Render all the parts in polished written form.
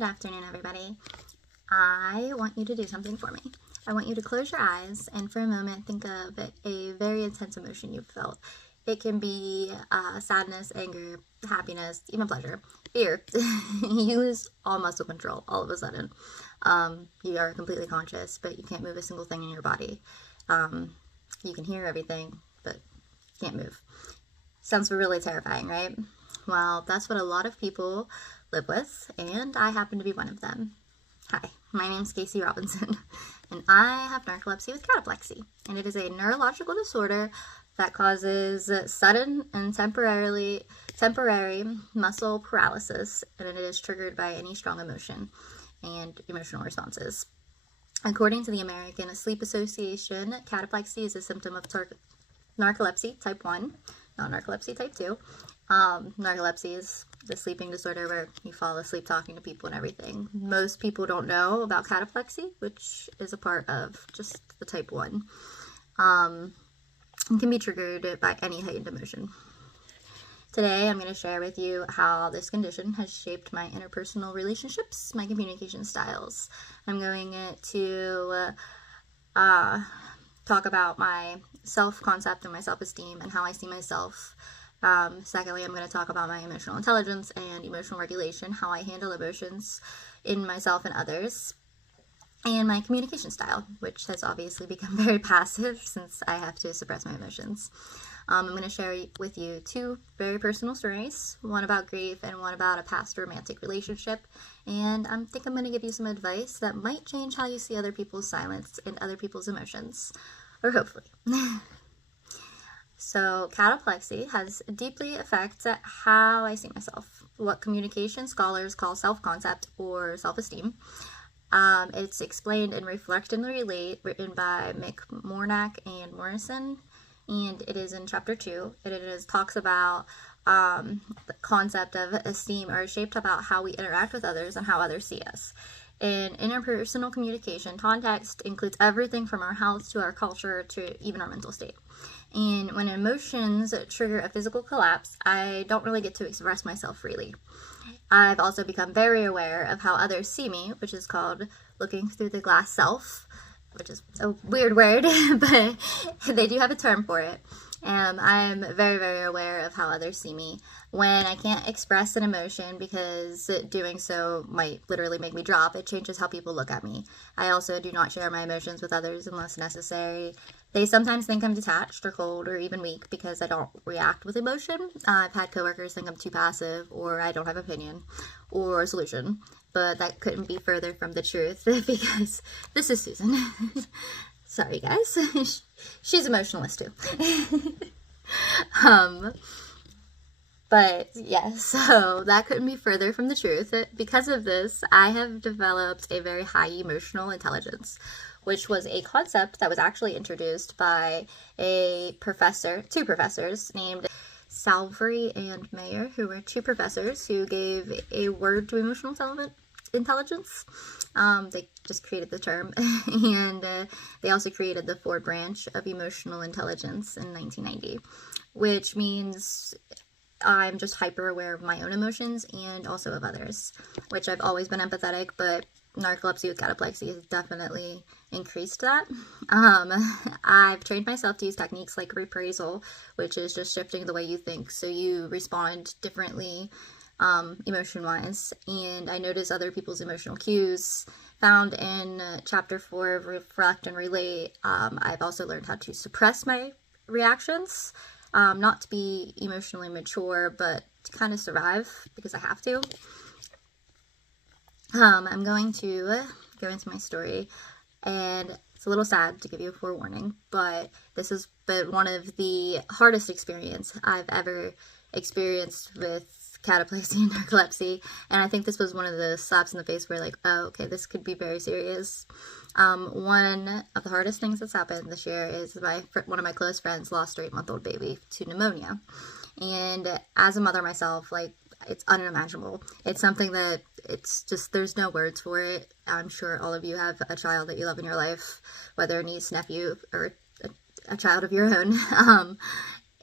Good afternoon, everybody. I want you to do something for me. I want you to close your eyes and for a moment think of a very intense emotion you've felt. It can be sadness, anger, happiness, even pleasure, fear. You lose all muscle control all of a sudden. You are completely conscious, but you can't move a single thing in your body. You can hear everything, but can't move. Sounds really terrifying, right? Well, that's what a lot of people live with, and I happen to be one of them. Hi, my name's Casey Robinson, and I have narcolepsy with cataplexy, and it is a neurological disorder that causes sudden and temporary muscle paralysis, and it is triggered by any strong emotion and emotional responses. According to the American Sleep Association, cataplexy is a symptom of narcolepsy type 1, not narcolepsy type 2. Narcolepsy is the sleeping disorder where you fall asleep talking to people and everything. Most people don't know about cataplexy, which is a part of just the type 1. It can be triggered by any heightened emotion. Today, I'm going to share with you how this condition has shaped my interpersonal relationships, my communication styles. I'm going to talk about my self-concept and my self-esteem and how I see myself. Secondly, I'm going to talk about my emotional intelligence and emotional regulation, how I handle emotions in myself and others, and my communication style, which has obviously become very passive since I have to suppress my emotions. I'm going to share with you two very personal stories, one about grief and one about a past romantic relationship, and I think I'm going to give you some advice that might change how you see other people's silence and other people's emotions, or hopefully. So cataplexy has deeply affected how I see myself, what communication scholars call self-concept or self-esteem. It's explained in Reflect and Relate, written by McMornack and Morrison, and it is in chapter 2. It talks about the concept of esteem, or is shaped about how we interact with others and how others see us. In interpersonal communication, context includes everything from our health to our culture to even our mental state. And when emotions trigger a physical collapse, I don't really get to express myself freely. I've also become very aware of how others see me, which is called looking through the glass self, which is a weird word, but they do have a term for it. I'm very, very aware of how others see me when I can't express an emotion, because doing so might literally make me drop. It changes how people look at me. I also do not share my emotions with others unless necessary. They sometimes think I'm detached or cold or even weak because I don't react with emotion. I've had coworkers think I'm too passive, or I don't have an opinion or a solution, but that couldn't be further from the truth because this is Susan. Sorry, guys. She's emotionalist too. But yes, so that couldn't be further from the truth. Because of this, I have developed a very high emotional intelligence, which was a concept that was actually introduced by two professors named Salvery and Mayer, who were two professors who gave a word to emotional intelligence. They just created the term, and they also created the 4 branch of emotional intelligence in 1990, which means I'm just hyper aware of my own emotions and also of others, which I've always been empathetic, but narcolepsy with cataplexy has definitely increased that. I've trained myself to use techniques like reappraisal, which is just shifting the way you think so you respond differently emotion-wise, and I notice other people's emotional cues found in chapter 4 of Reflect and Relate. I've also learned how to suppress my reactions, not to be emotionally mature, but to kind of survive because I have to. I'm going to go into my story, and it's a little sad to give you a forewarning, but this has been one of the hardest experience I've ever experienced with cataplexy and narcolepsy, and I think this was one of the slaps in the face where, like, oh, okay, this could be very serious. One of the hardest things that's happened this year is one of my close friends lost her 8-month-old baby to pneumonia, and as a mother myself, like, it's unimaginable. It's something that it's just, there's no words for it. I'm sure all of you have a child that you love in your life, whether a niece, nephew, or a child of your own.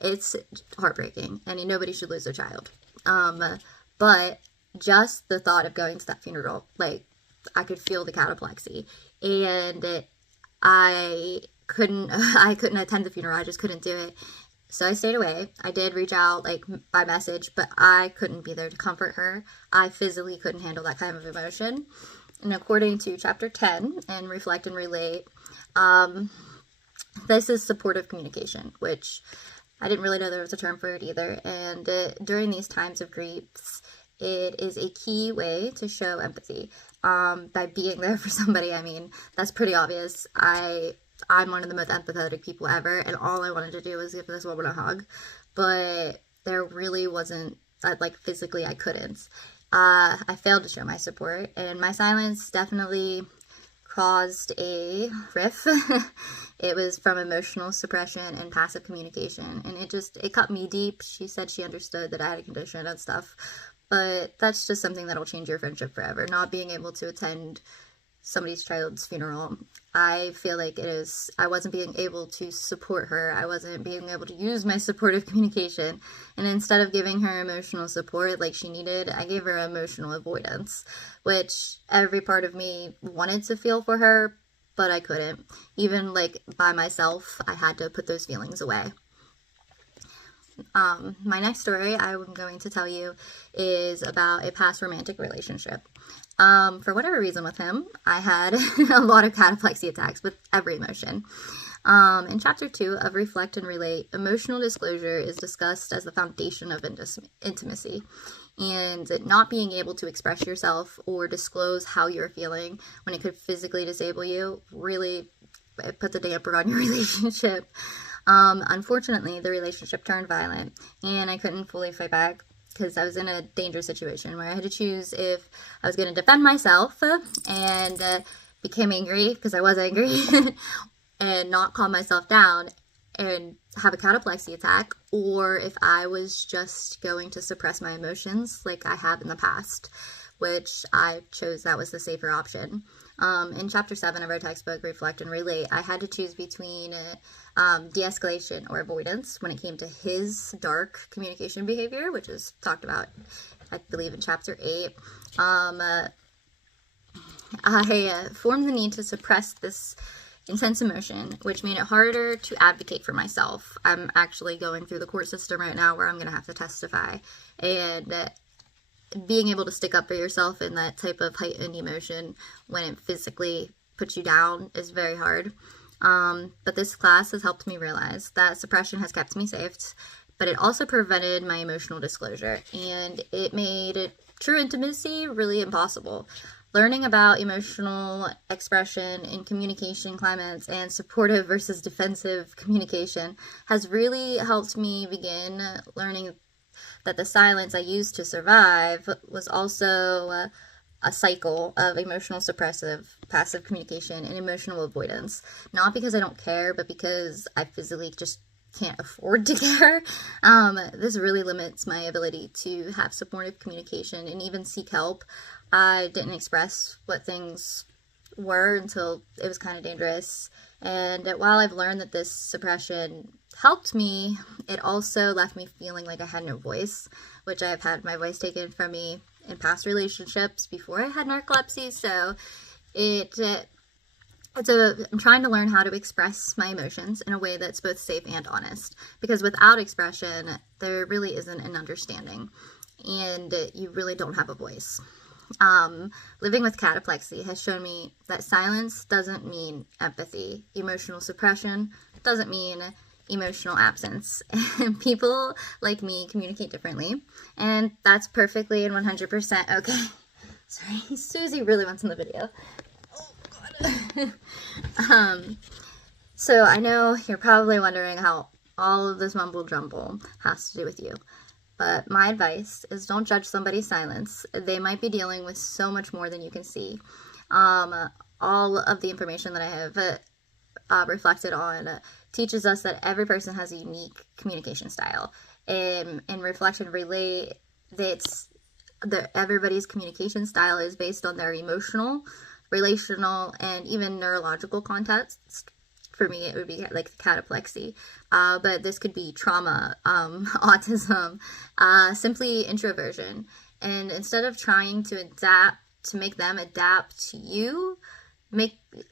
It's heartbreaking, and nobody should lose their child. But just the thought of going to that funeral, like, I could feel the cataplexy, and I couldn't attend the funeral. I just couldn't do it. So I stayed away. I did reach out, like, by message, but I couldn't be there to comfort her. I physically couldn't handle that kind of emotion. And according to chapter 10 in Reflect and Relate, this is supportive communication, which I didn't really know there was a term for it either. And during these times of griefs, it is a key way to show empathy. By being there for somebody, I mean, that's pretty obvious. I'm one of the most empathetic people ever, and all I wanted to do was give this woman a hug. But there really wasn't, like, physically I couldn't. I failed to show my support, and my silence definitely caused a rift. It was from emotional suppression and passive communication, and it cut me deep. She said she understood that I had a condition and stuff, but that's just something that'll change your friendship forever. Not being able to attend somebody's child's funeral, I feel like I wasn't being able to support her. I wasn't being able to use my supportive communication, and instead of giving her emotional support like she needed, I gave her emotional avoidance, which every part of me wanted to feel for her, but I couldn't. Even, like, by myself, I had to put those feelings away. My next story I'm going to tell you is about a past romantic relationship. For whatever reason with him, I had a lot of cataplexy attacks with every emotion. In chapter 2 of Reflect and Relate, emotional disclosure is discussed as the foundation of intimacy. And not being able to express yourself or disclose how you're feeling when it could physically disable you really puts a damper on your relationship. Unfortunately, the relationship turned violent, and I couldn't fully fight back because I was in a dangerous situation where I had to choose if I was going to defend myself and became angry because I was angry and not calm myself down and have a cataplexy attack, or if I was just going to suppress my emotions like I have in the past, which I chose that was the safer option. In chapter 7 of our textbook, Reflect and Relate, I had to choose between de-escalation or avoidance when it came to his dark communication behavior, which is talked about, I believe, in chapter 8. I formed the need to suppress this intense emotion, which made it harder to advocate for myself. I'm actually going through the court system right now where I'm going to have to testify, and being able to stick up for yourself in that type of heightened emotion when it physically puts you down is very hard. But this class has helped me realize that suppression has kept me safe, but it also prevented my emotional disclosure, and it made true intimacy really impossible. Learning about emotional expression in communication climates and supportive versus defensive communication has really helped me begin learning that the silence I used to survive was also a cycle of emotional suppressive, passive communication, and emotional avoidance. Not because I don't care, but because I physically just can't afford to care. This really limits my ability to have supportive communication and even seek help. I didn't express what things were until it was kind of dangerous. And while I've learned that this suppression helped me, it also left me feeling like I had no voice, which I've had my voice taken from me in past relationships before I had narcolepsy. So I'm trying to learn how to express my emotions in a way that's both safe and honest, because without expression, there really isn't an understanding, and you really don't have a voice. Living with cataplexy has shown me that silence doesn't mean empathy. Emotional suppression doesn't mean emotional absence. And people like me communicate differently, and that's perfectly and 100% okay. Sorry, Susie really wants in the video. Oh, God. So I know you're probably wondering how all of this mumble jumble has to do with you. But my advice is don't judge somebody's silence. They might be dealing with so much more than you can see. All of the information that I have reflected on teaches us that every person has a unique communication style. In Reflect and Relate, everybody's communication style is based on their emotional, relational, and even neurological context. For me, it would be like cataplexy, but this could be trauma, autism, simply introversion. And instead of trying to make them adapt to you,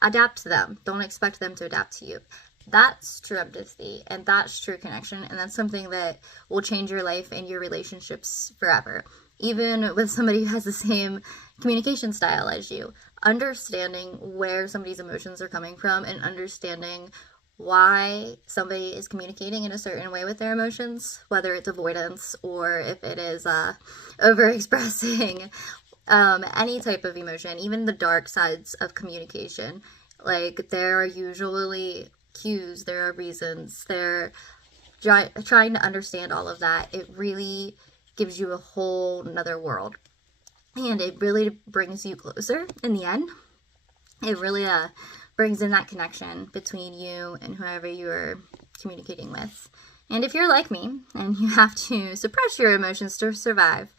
adapt to them. Don't expect them to adapt to you. That's true empathy, and that's true connection, and that's something that will change your life and your relationships forever. Even with somebody who has the same communication style as you, understanding where somebody's emotions are coming from and understanding why somebody is communicating in a certain way with their emotions, whether it's avoidance or if it is overexpressing any type of emotion, even the dark sides of communication. Like, there are usually cues, there are reasons, they're trying to understand all of that. It really gives you a whole nother world, and it really brings you closer in the end. It really brings in that connection between you and whoever you're communicating with. And if you're like me and you have to suppress your emotions to survive,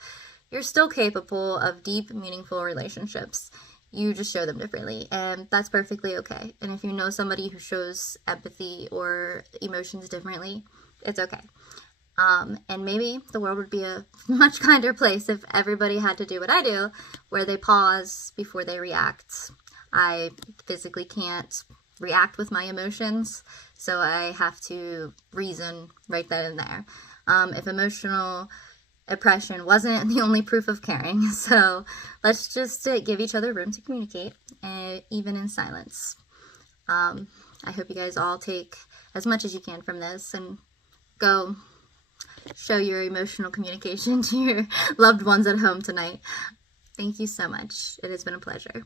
you're still capable of deep, meaningful relationships. You just show them differently, and that's perfectly okay. And if you know somebody who shows empathy or emotions differently, it's okay. And maybe the world would be a much kinder place if everybody had to do what I do, where they pause before they react. I physically can't react with my emotions, so I have to reason right then and there. If emotional oppression wasn't the only proof of caring, so let's just give each other room to communicate, even in silence. I hope you guys all take as much as you can from this and go show your emotional communication to your loved ones at home tonight. Thank you so much. It has been a pleasure.